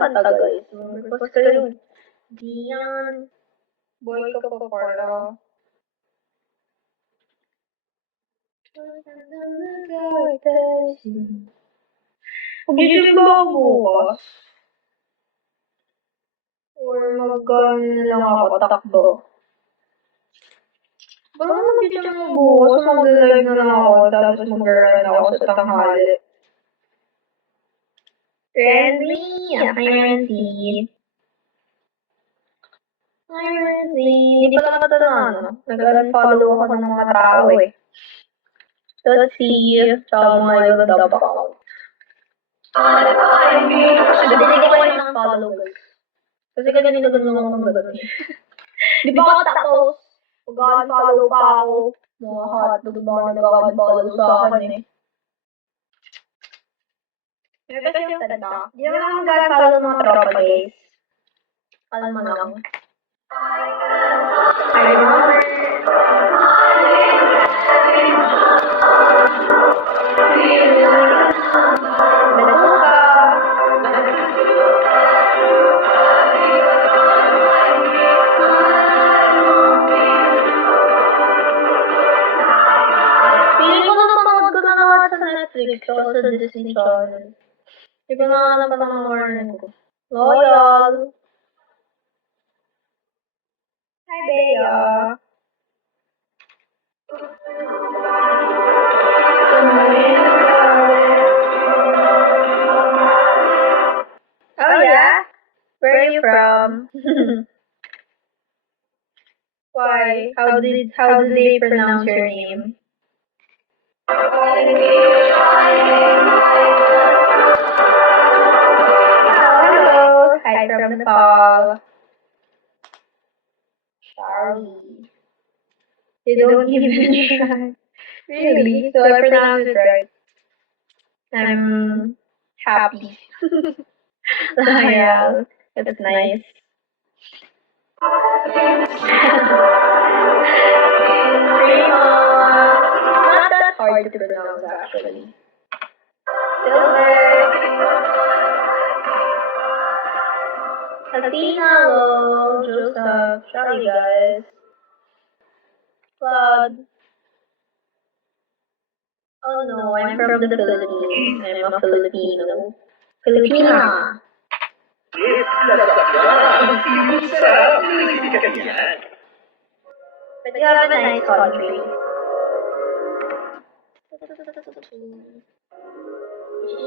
kanta guys. Request kayo. Diyan. Boy ka pa para. Mag-gym ba ako bukas? Or mag-ano lang ako, takbo? Baka mag-gym ako bukas, mag-live na lang ako, tapos mag-run ako sa tanghali. Renzi! Hi, Renzi! Hi, Renzi! Hindi pala mata na ano. Nag-unfollow ako ng mga tao eh. Let's see. Tsaka mga yung dub account. Nagdinig ko yung follow guys. Kasi kanina ganun ako ng ganun. Di ba ako tapos? Mag-unfollow pa ako. Mga hotdog ba nag-unfollow sa akin eh. Pero kasi yung tanda. Di naman ako mag-unfollow ng mga tropa guys. Kalma lang. I remember. Netflix o sa Disney Channel. Hindi ko na pa ng warning ko. Loyal! Hi, Bea! Oh, yeah? Where are you from? Why? How did they pronounce your name? Hello! Hi from Nepal. Sorry. You don't even try. Really? So I pronounced it right. I'm happy. Loyal. That's nice. Not that hard to pronounce actually. Silver. Athena, hello. Joseph. Sorry guys. Claude. Oh no, I'm from the Philippines. I'm a Filipino. Filipina. But you have a nice country.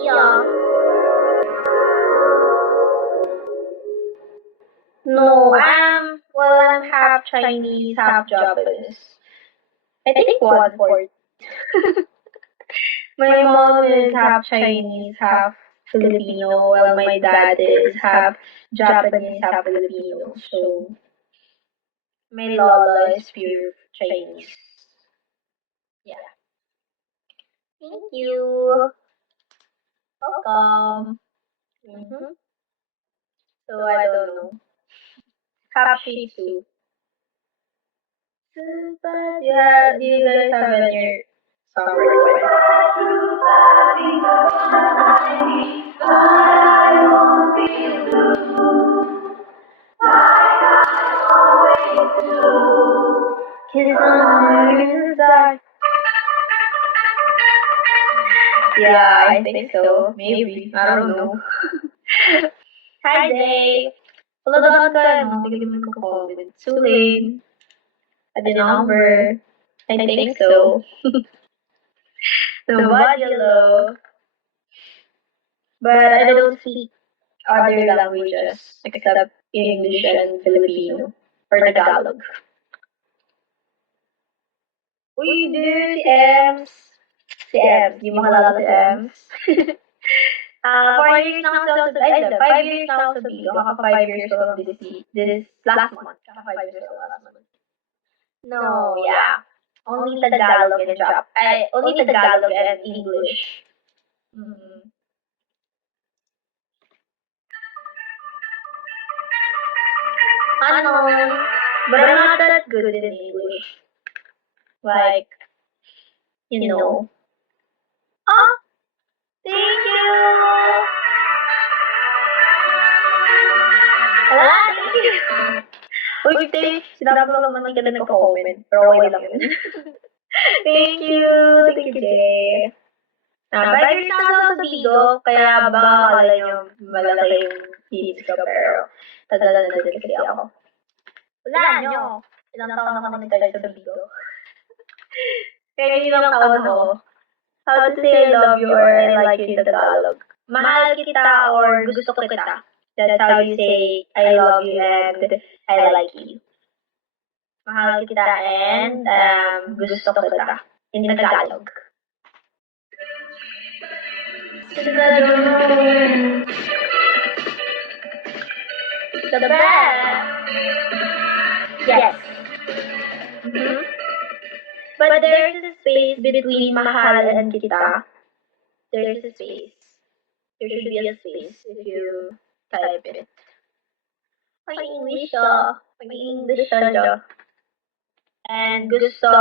Yeah. No, I'm half Chinese, half Japanese. I think 1/4. My mom is half Chinese, half Filipino, while my dad is half Japanese, half Filipino. So, my lola is pure Chinese. Yeah. Thank you. Welcome. So, I don't know. Half Shih Tzu. Yeah, do you guys have any song request? Yeah, I think so. Maybe. I don't know. Hi, Dave. Palaban ka, no? Tignan ko COVID. Sulane. Adinamber. I think so. Nobadilo. But I don't speak other languages except English and Filipino. Or Tagalog. Uy, dude, si Ems. Si Ems. Di mo kalala si Ems. 4 years na ako sa 5 years na ako sa Bigo. Kaka 5 years old this last month. Kaka 5 years old last month. No, yeah. Only Tagalog and only Tagalog and English. Ano? But I'm not that good in English. Like, you know. Ah! Thank you! Uy, te, sinabi mo naman hindi ka na nagko-comment. Pero okay lang yun. Thank you. Thank you, Jay. Bagay sa ako sa Bigo, kaya baka akala nyo malaki yung fees ko, pero tagal na din kasi ako. Wala nyo. Ilang taon ako nag-start sa Bigo. Kaya ilang taon ako. How to say I love you or I like you in Tagalog. Mahal kita or gusto ko kita. That's how you say I love you and I like you. Mahal kita and gusto ko kita in Tagalog. The best. Yes. Mm-hmm. But there's a space between mahal and kita. There's a space. There should be a space if you type it. May English siya. May English siya. And gusto